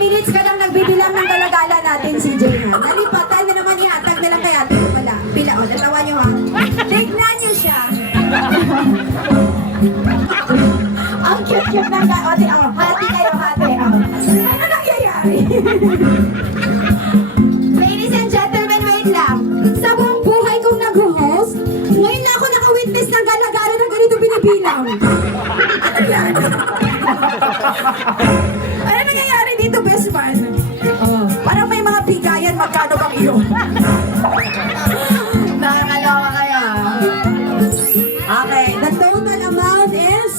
minutes ka nang nagbibilang ng galagala natin si Jay ha. Nalipatan na naman ihatag na lang kaya. Wala. Pila o. Natawa niyo ha. Tignan niyo siya. Ang cute-cute ng hati kayo, hati. Ano nangyayari? Ladies and gentlemen, wait lang. Sa buong buhay kong nag-host, ngayon na ako naka-witness ng galagala na ganito binibilang. Ano yan? Ano nangyayari dito, best man? Parang may mga bigayan, magkano bang iyon? Nakakalawa kaya. Okay, the total amount is...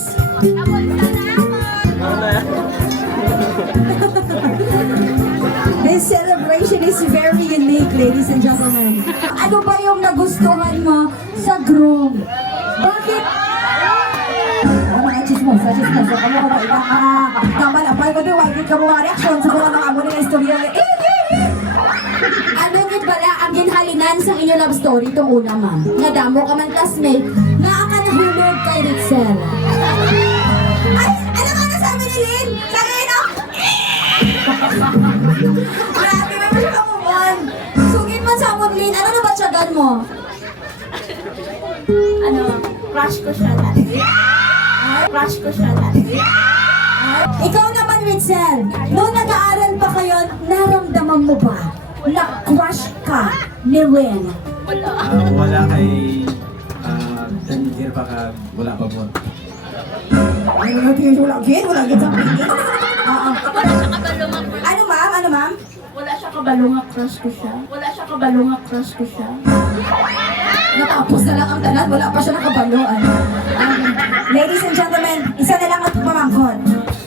This celebration is very unique, ladies and gentlemen. Ano ba yung nagustuhan mo sa groom? Bakit? Ano nga chismos? Sa chismos. Ano ko ba? Kamal, apay ko doon. Wag ka mga reaksyon. Sa mga mga amo ng istorya. Ano yun pala ang ginhalinan sa inyo love story itong una, ma'am? Nadamo ka man classmate na ka nahulog kay Ritzel. Ay! Ano ka nasabi ni Lynn? Sa akin, no? Grabe, may masya ka mumon. Sugin man sa amon, Lynn. Ano na ba tsagan mo? Ano, crush ko siya dati. Crush ko siya dati. Ikaw naman, Ritzel. Noong nag-aaral pa kayo, naramdaman mo ba na crush ka ni Lynn? Wala kay Tanigir pa ka wala pa mo. Ay, wala gin sa piling. Wala siya kabalunga crush. Ano, ma'am? Ano, ma'am? Wala siya kabalunga crush ko siya. Wala siya kabalunga crush ko siya. Natapos na lang ang tanan, wala pa siya nakabaloan. Ladies and gentlemen, isa na lang at pamangkot.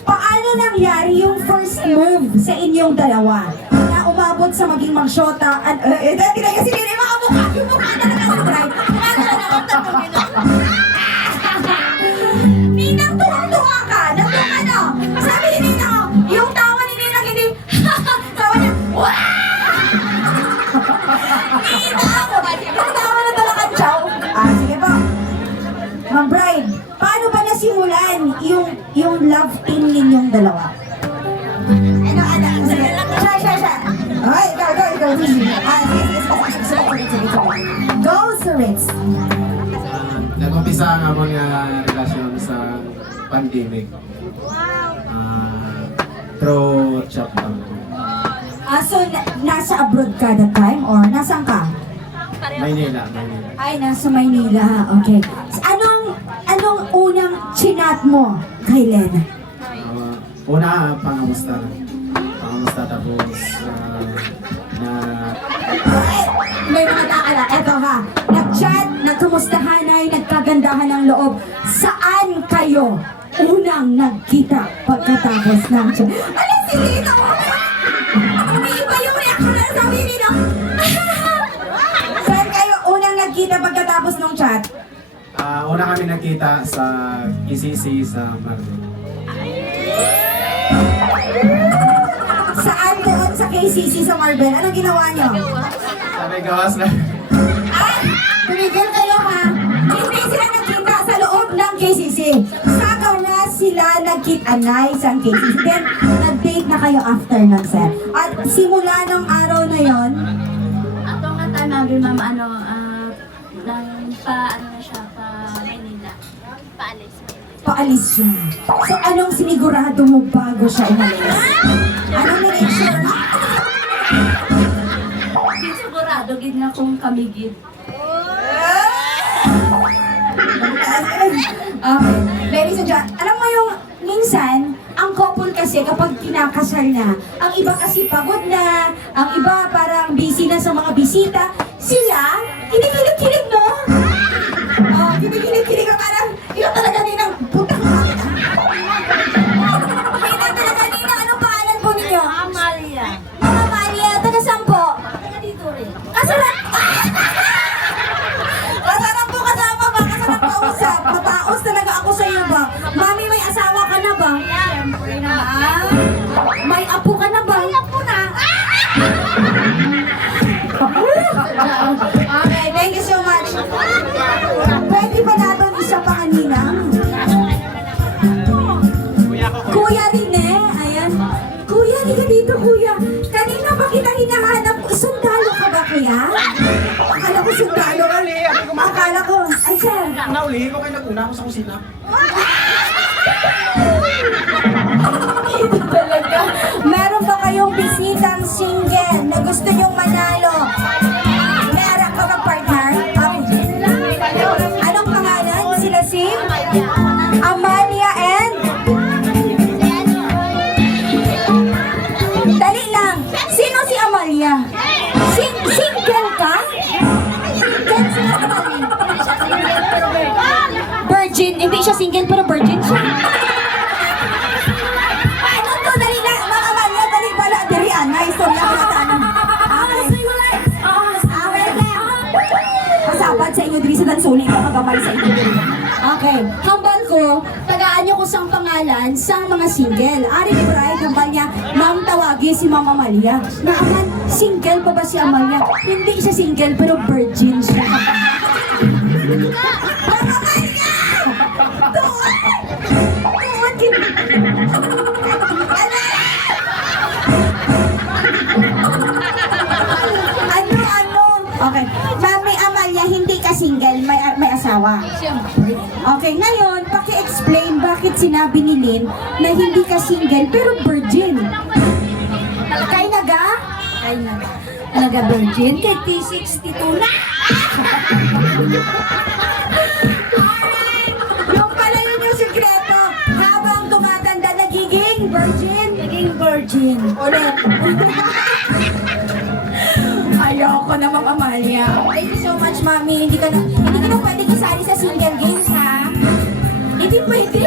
Paano nangyari yung first move sa inyong dalawa? Na umabot sa maging magsyota at... Dati na kasi din, mga mukha! Yung mukha talaga sa drive! Mukha talaga ang tapos Ninang, tuwang-tuwa ka! Nandun ano? Sabi ni Ninang, yung tawa ni Ninang hindi... Tawa niya, wow! Ninang! Yung tawa na talaga, chow! Sige po. Ma'am Bride, paano ba nasimulan yung love team ninyong dalawa? Ano? Sige. Siya. Ay, ikaw. Sige. Go, Sir Ritz. Nag-umpisa ang among relasyon sa pandemic. Through chat lang. So, nasa abroad ka that time or nasaan ka? Maynila. Ay, nasa Maynila. Okay. So, anong unang chinat mo kay Len? Una, pangamusta tapos na May mga taala. Eto ha. Nag-chat, nagkumustahanay, nagkagandahan ng loob. Saan kayo unang nagkita pagkatapos ng chat? Ano si Lino? Umiiba yung reaction na sabi ni Lino. Saan kayo unang nagkita pagkatapos ng chat? una kami nakita sa KCC sa Marlon. Saan doon sa KCC sa Marben? Anong ginawa niyo? Sabi gawas na. Ay! Tumigil kayo ha! Hindi sila nagkita sa loob ng KCC. Saka na sila nagkita-anay sa KCC. Then, nag-date na kayo after nun, sir. At simula nung araw na yon, Ato nga tanawin, ma'am, ano na siya, pa Maynila. Paalis. paalis siya. So, anong sinigurado mo bago siya umalis? Anong nire-sure mo? Di sigurado, gid na kung kamigid. Okay. Ladies and gentlemen, alam mo yung minsan, ang couple kasi kapag kinakasal na, ang iba kasi pagod na, ang iba parang busy na sa mga bisita, sila, kinikilig-kilig mo. Kinikilig-kilig ka parang, ikaw talaga ninang putang makita. Ikaw talaga ninang, anong pangalan po ninyo? Amalia. Mga Malia, taga saan po? Taga dito rin. Kasarap! Kasarap po kasama ba? Kasarap kausap. Mataos talaga ako sa iyo ba? Mami, may asawa ka na ba? Siyempre na. May apo ka na ba? May apo na. Okay, thank you so much. Pwede ba natin isa pa kanina? Halika dito, kuya. Kanina ba kita hinahanap? Sundalo ka ba, kuya? Akala ko sundalo ka. Akala ko. Ay, sir. Nauli ko kayo nag-una ako sa kusina. Talaga. Meron ba kayong bisitang single na gusto nyong manalo? Meron ka ba, partner? Anong pangalan? Sila si? Amalia and? Dali lang. Sino si Amalia? Single ka? Single si Amalia. Virgin. Hindi siya single pero virgin siya. Ano to? Dali lang. Mga Amalia, dali pala. Dali, Ana. Istorya ko na tanong. Okay lang. Masabad sa inyo, diri sa Dansuli. Magamay sa inyo. Okay. Hambal ko, tagaan niyo ko sang pangalan sang mga single. Ari ni Brian, hambal niya, Ma'am tawagi si Ma'am Amalia. Naaman, single pa ba si Amalia? Hindi siya single, pero virgin siya. Ma'am Amalia! Tuwan! Tuwan! Ano? Okay. Mami Amalia, hindi ka single, may asawa. Okay, ngayon, paki-explain bakit sinabi ni Lynn na hindi ka single pero virgin. Kay naga? Kay naga. Naga virgin? Kay T62 na! Alright! Yung pala yun yung sikreto. Habang tumatanda, nagiging virgin? Naging virgin. Ulit. Ayoko na, Ma'am Amalia. Thank you so much, Mami. Hindi ka na pwede isali sa single games, ha? Hindi pwede.